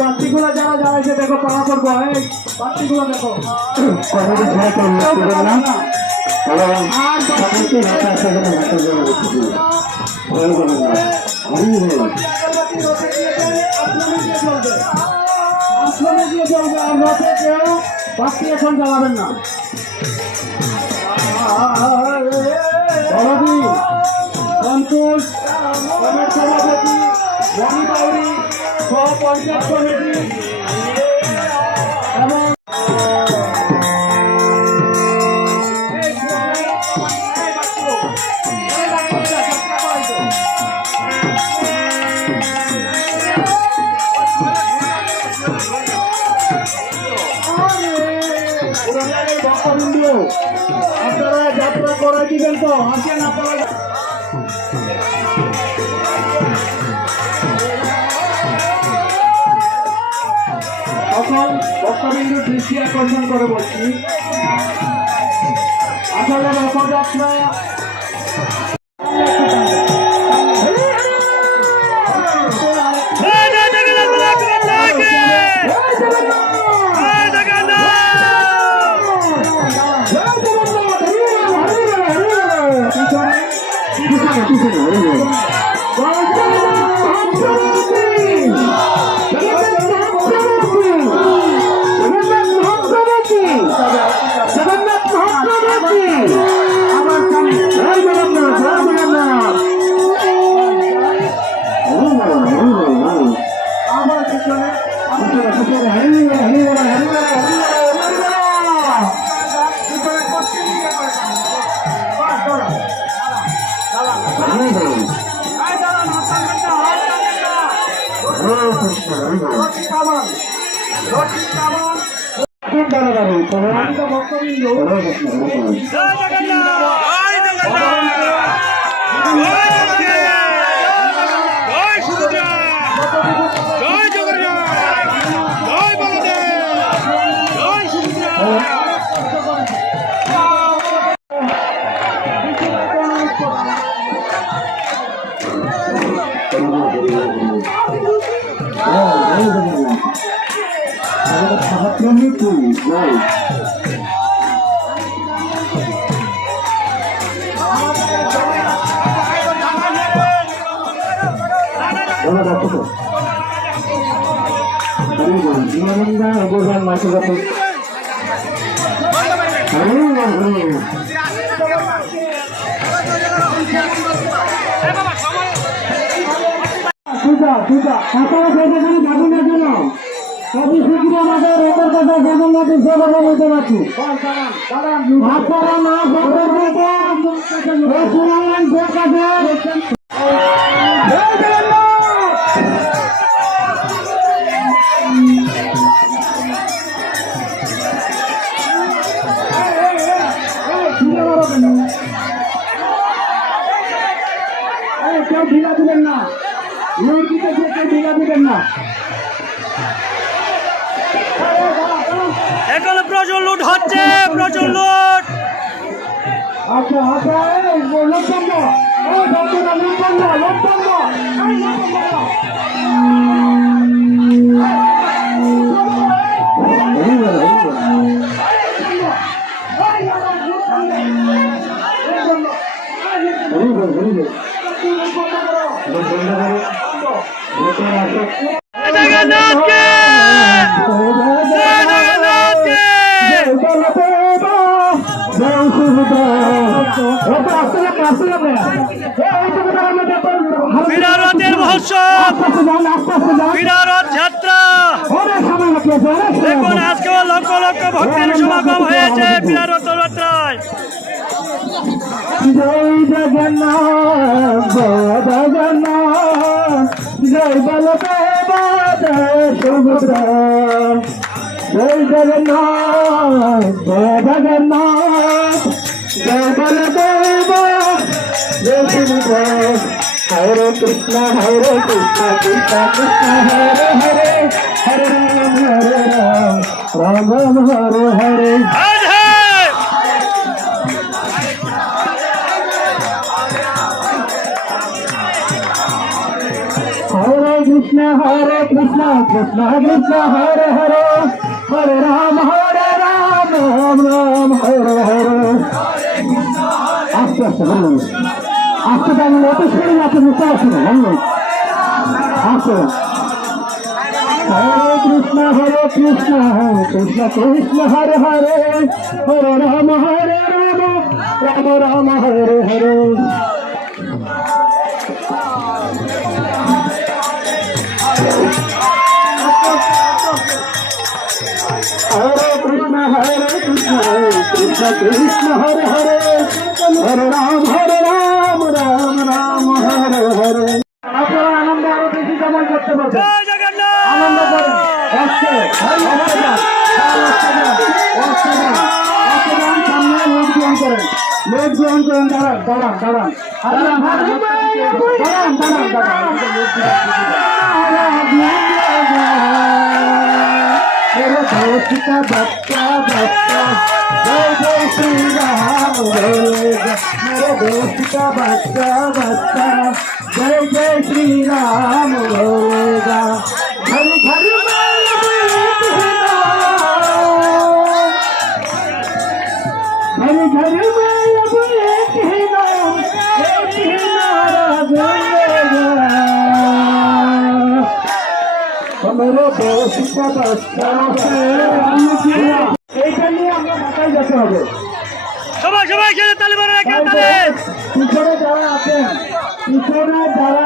বাচ্চিগুলো যারা যারা এসে দেখো পাওয়া করবো, বাচ্চিগুলো দেখো বাচ্চি এখন জ্বালাবেন না। সন্তোষ সভাপতি রবিবাউরি সহ পঞ্চায়েত কমিটি এবং আপনারা যাত্রা করে দিবেন তো, আসেন আপনারা। সকল ভক্তবিন্দুর দৃষ্টি আকর্ষণ করে বলছি, আসলে রথযাত্রা কেউ ঢিলা দিবেন না, ঢিলা দিবেন না। এখন প্রচুর লুট হচ্ছে, প্রচুর লুট। আচ্ছা আচ্ছা, বিরারতের মহোৎসব, বিরারত যাত্রা দেখুন, আজকেও লক্ষ লক্ষ ভক্তের সমাগম হয়েছে বিরারত যাত্রায়। জয় জগন্নাথ জগন্নাথ, জয় বলদেব জয় সুভদ্রা, জয় জগন্নাথ জয় জগন্নাথ, জয় বলদেব জয় সুভদ্রা। হরে কৃষ্ণ কৃষ্ণ কৃষ্ণ হরে হরে, হরে রাম রাম রাম হরে হরে। কৃষ্ণ কৃষ্ণ কৃষ্ণ হরে হরে হরে রাম রাম রাম হরে হরে। আস্তে আস্তে বলুন, আস্তে জানেন অত শুনে আপনি বুঝতে পারছেন আস্তে। হরে কৃষ্ণ কৃষ্ণ কৃষ্ণ হরে হরে হরে রাম রাম রাম হরে হরে। हरे कृष्ण कृष्ण कृष्ण हरे हरे हरे राम राम राम हरे हरे। আপনারা আনন্দ আরো বেশি জমা করতে পারবেন। জয় জগন্নাথ। আনন্দ করেন। আজকে সামনে লোক গ্রহণ করেন, লোক গ্রহণ করেন। দাঁড়ান দাঁড়ান দাঁড়ান দাঁড়ান দাঁড়ান দাঁড়ান। मेरे दोस्त का बच्चा बच्चा जय जय श्री राम बोलेगा। मेरे दोस्त का बच्चा बच्चा जय जय श्री राम बोलेगा। घर घर में घर घर में अब एक ही नाम एक ही नारा बोलेगा। मेरे दोस्त का बच्चा এইটা নিয়ে আমরা মাথায় যেতে হবে। সবাই সবাই খেলে তালি মারে রাখেন তালি। পিছনে যারা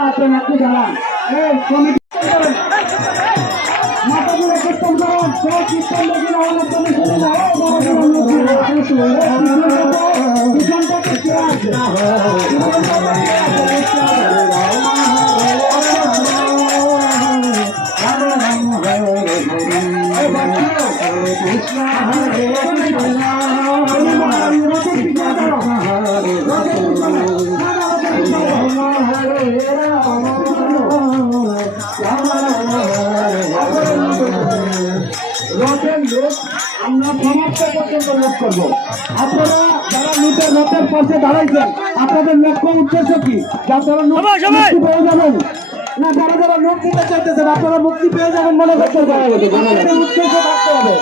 আছেন একটু দাঁড়ান। এই কমিটি মাথাগুলো কীর্তন করুন, সেই কীর্তন দেখে আমাদের তুমি শুনে যাও। পিছনটাতে কে আছে? আমরা সমাপ্ত পর্যন্ত লোক করবো। আপনারা যারা নিজের রথের পাশে দাঁড়াইছেন, আপনাদের লক্ষ্য উদ্দেশ্য কি? যারা মুক্তি পেয়ে যাবেন না, যারা যারা লোক দিতে চাইতেছেন আপনারা মুক্তি পেয়ে যাবেন মনে করতে উদ্দেশ্য থাকতে হবে।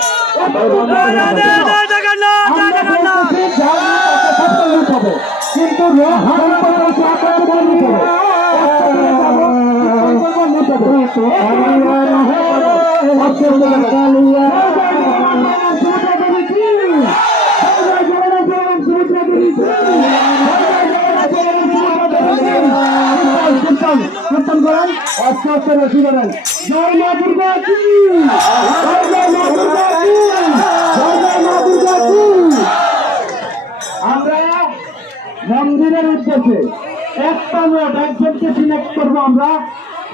কিন্তু কীর্তন করেন, আস্তে আস্তে রসি করেন। জয় মা দুর্গা কি, জয় মা দুর্গা কি, জয় মা দুর্গা কি। আমরা মন্দিরের উদ্দেশ্যে একটা নোট একজনকে সিলেক্ট করবো, আমরা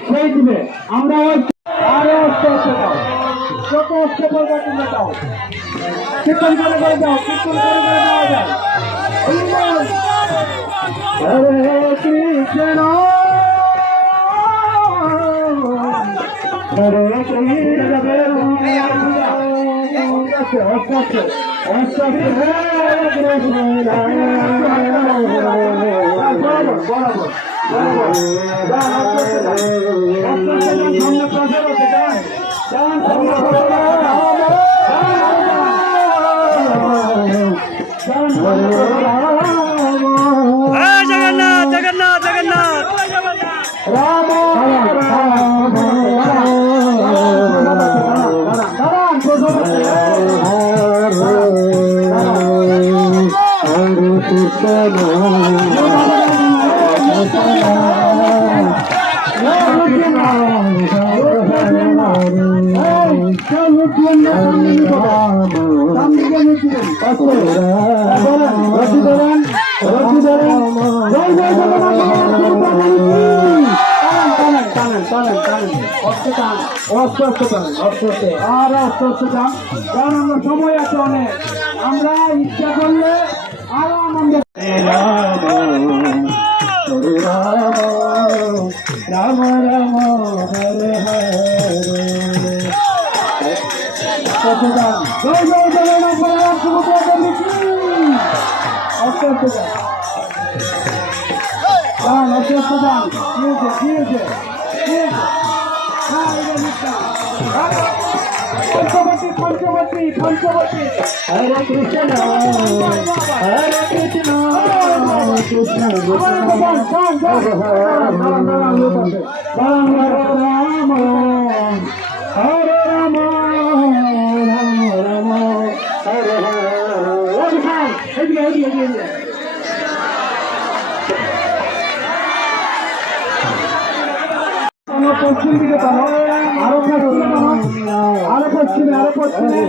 সেই দিবে। আমরা ওই আরো আস্তে আস্তে যাও, যত আস্তে করবো তুমি যাও, কীর্তন করে করে যাও, কীর্তন করে করে যাওয়া যায়। হরে কৃষ্ণ হরে জগন্নাথ জগন্নাথ জগন্নাথ রাম আমরা সময় আছে অনেক, আমরা ইচ্ছা করলে আরো আনন্দ। রাম রাম হরে হরে জয় জয় জগন্নাথ বলরাম সুভদ্রা দেবী কি। আস্তে আস্তে যান, আস্তে আস্তে যান। কি হয়েছে কি হয়েছে কি হয়েছে? পঞ্চবতী পঞ্চবতী পঞ্চবতী হরে কৃষ্ণ কৃষ্ণ কৃষ্ণ রাম রাম হরে রাম রাম রাম হরে হরে পশ্চিম দিকে আরো পশ্চিমে আরো পশ্চিমে আরো পশ্চিমে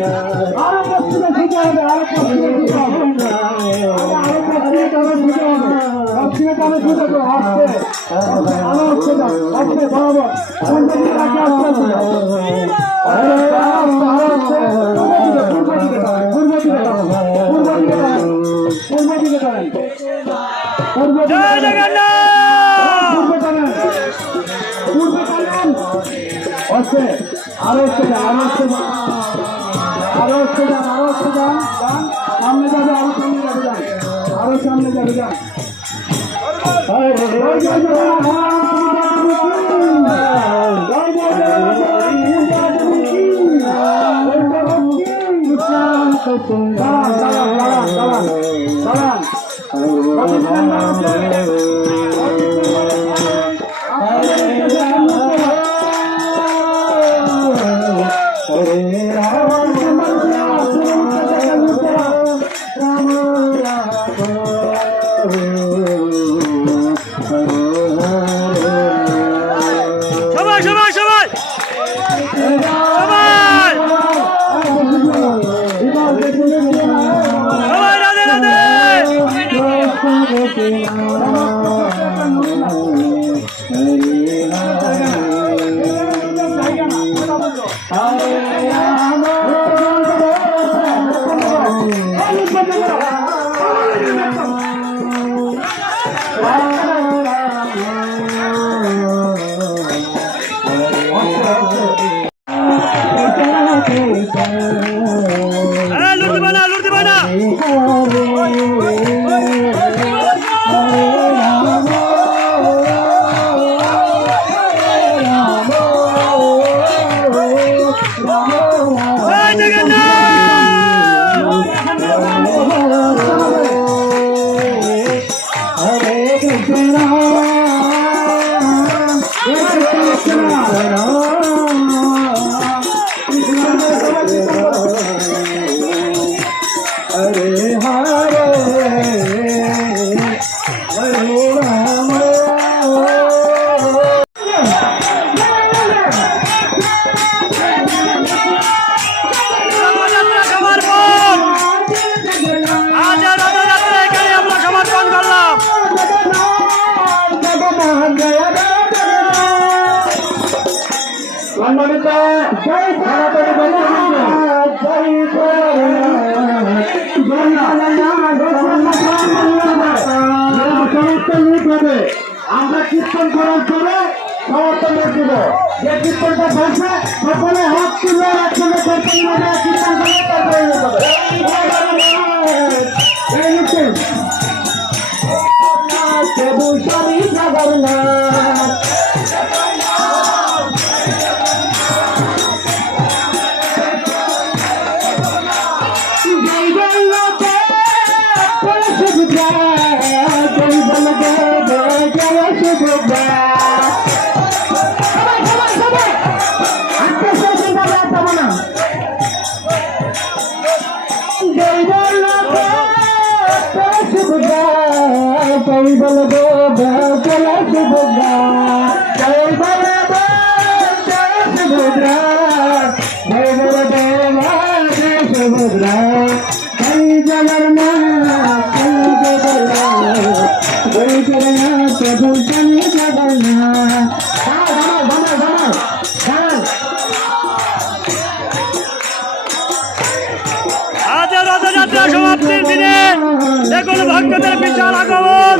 আরো পশ্চিমে দিতে হবে আরো পশ্চিমে দিতে হবে আরো পশ্চিমে টানে দিতে হবে পশ্চিমে টানে দিতে হবে আসতে আরো আসতে যাও আসতে বরাবর পূর্ব দিকে রাখে আসতে আসতে পূর্ব দিকে পূর্ব দিকে পূর্ব দিকে পূর্ব দিকে জয় জগন্নাথ। পূর্ব টানেন পূর্বে টানেন আসতে আরো আসতে যান আরো আসতে যান আরো আসতে যান আরো আসতে যান যান সামনে যাবে আরো সামনে যাবে যান আরো সামনে যাবে যান জয় জয় সবাই সবাই সবাই সবাই রাধে রাধে। লুট দিবা না লুট দিবা না। জয় জগন্নাথ। হরে কৃষ্ণ হরে হরে হরে রাম রথযাত্রা সমর্পণ। আজ আর রথযাত্রা এখানে আমরা সমর্পণ করলাম। সম্মানিত জয় সনাতনী বন্ধু আমরা কীর্তন করার পরে সমর্থন দিব যে কীর্তনটা বলছে সকলে হাত তুলে একসঙ্গে কীর্তন করে কীর্তন করে তারপরে প্রভু স্বামী জগন্নাথ আজ রথযাত্রা সমাপ্তির দিনে দেখুন ভক্তদের বিশাল আগমন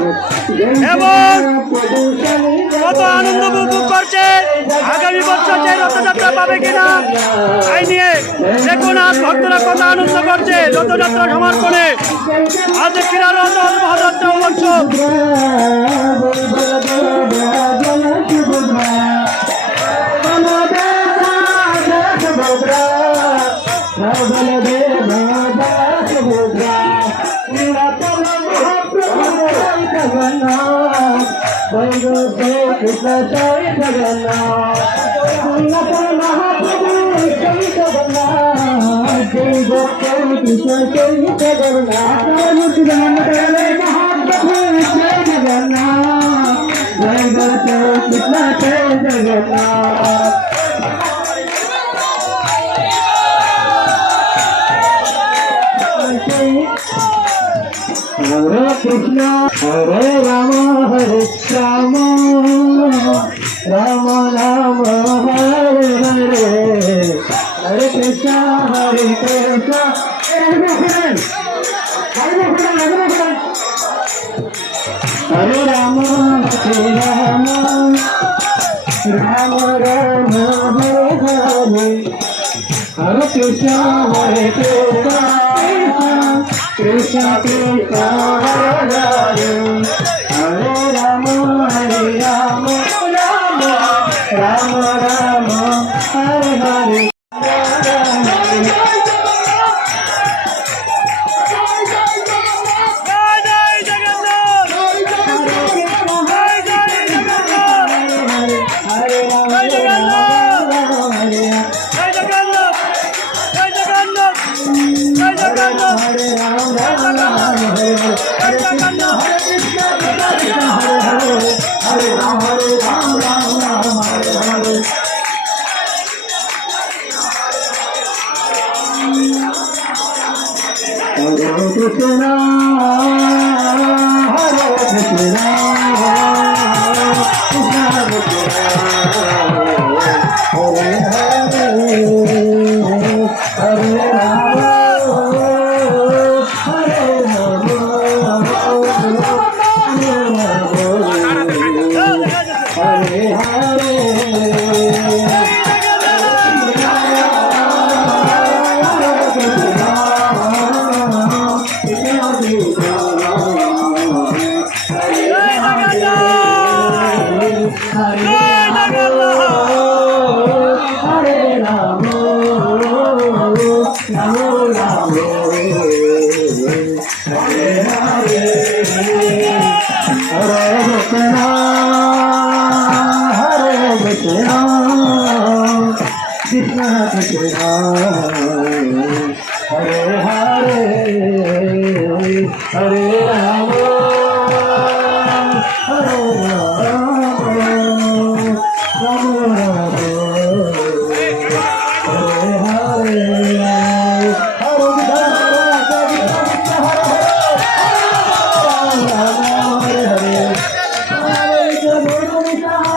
এবং কত আনন্দ উপভোগ করছে। আগামী বছর যে রথযাত্রা পাবে কিনা তাই নিয়ে দেখুন আজ ভক্তরা কত আনন্দ করছে রথযাত্রা সমর্পণে। আজ ক্রীড়া রথ মহাযাত্রা উৎসব। জগন্নাথ জয় গো কৃষ্ণ জয় জগন্নাথ জগন্নাথ মহাপ্রভু জয় জগন্নাথ জয় গো কৃষ্ণ জয় জগন্নাথ মহাপ্রভু জয় জগন্নাথ জয় গো কৃষ্ণ জয় Jagannath Hare Krishna, Hare Rama, Hare Rama, Rama Rama, Hare Hare, Hare Krishna, Hare Krishna, Hare Rama, Hare Rama, Rama Rama, Hare Hare, Hare Krishna, Hare Krishna. Krishna Krishna Hare Hare Hare Rama Hare Rama Rama Rama Rama Hare Hare জয় জয় জগন্নাথ জয় জয় Jagannath Hare Rama জয় Jagannath Hare জয় জগন্নাথ জয় জগন্নাথ জয় Jagannath Hare Rama Hare জয় Jagannath Hare Rama Hare Rama Hare Hare Hare Krishna, Hare Krishna, Krishna Krishna, Hare Hare, Hare Rama, Hare Rama, Hare Hare, Krishna Krishna Hare Hare Hare Rama Hare Rama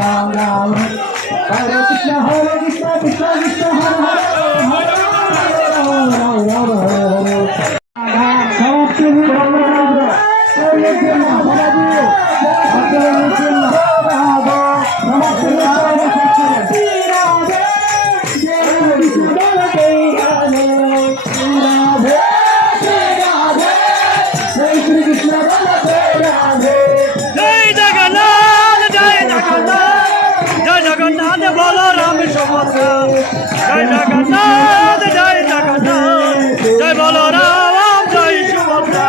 Rama Rama Hare Hare Hare Krishna, Hare Krishna, Krishna Krishna, Hare Hare, Hare Rama, Hare জয় জগন্নাথ জয় জগন্নাথ জয় জগন্নাথ বলো রাম সুভদ্রা জয় জগন্নাথ জয় জগন্নাথ জয় বলো রাম জয় সুভদ্রা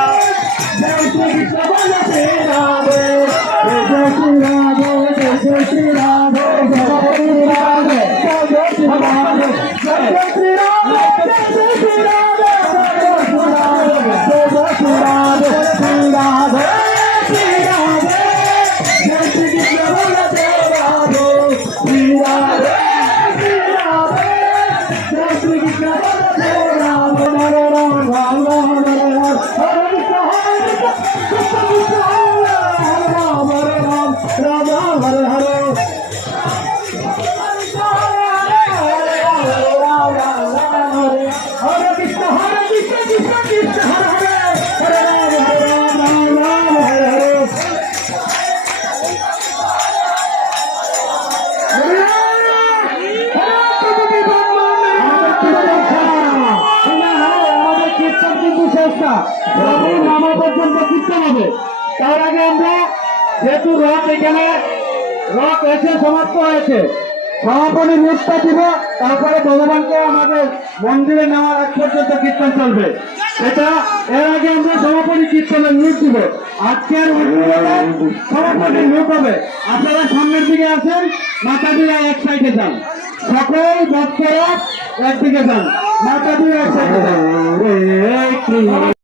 নামা পর্যন্ত কীর্তন হবে। তার আগে আমরা যেহেতু রথ এখানে রথ এসে সমাপ্ত হয়েছে, সমাপনী রূপটা দিব, তারপরে ভগবানকে আমাদের মন্দিরে নেওয়ার আগ পর্যন্ত কীর্তন চলবে। এটা এর আগে আমরা সমাপনী কীর্তনের লুট দিব। আজকের সমাপনী লুট হবে। আপনারা সামনের দিকে আছেন, মাথা দিয়ে এক সাইডে যান, সকল ভক্তরা একদিকে যান, মাথা দিয়ে এক সাইডে যান।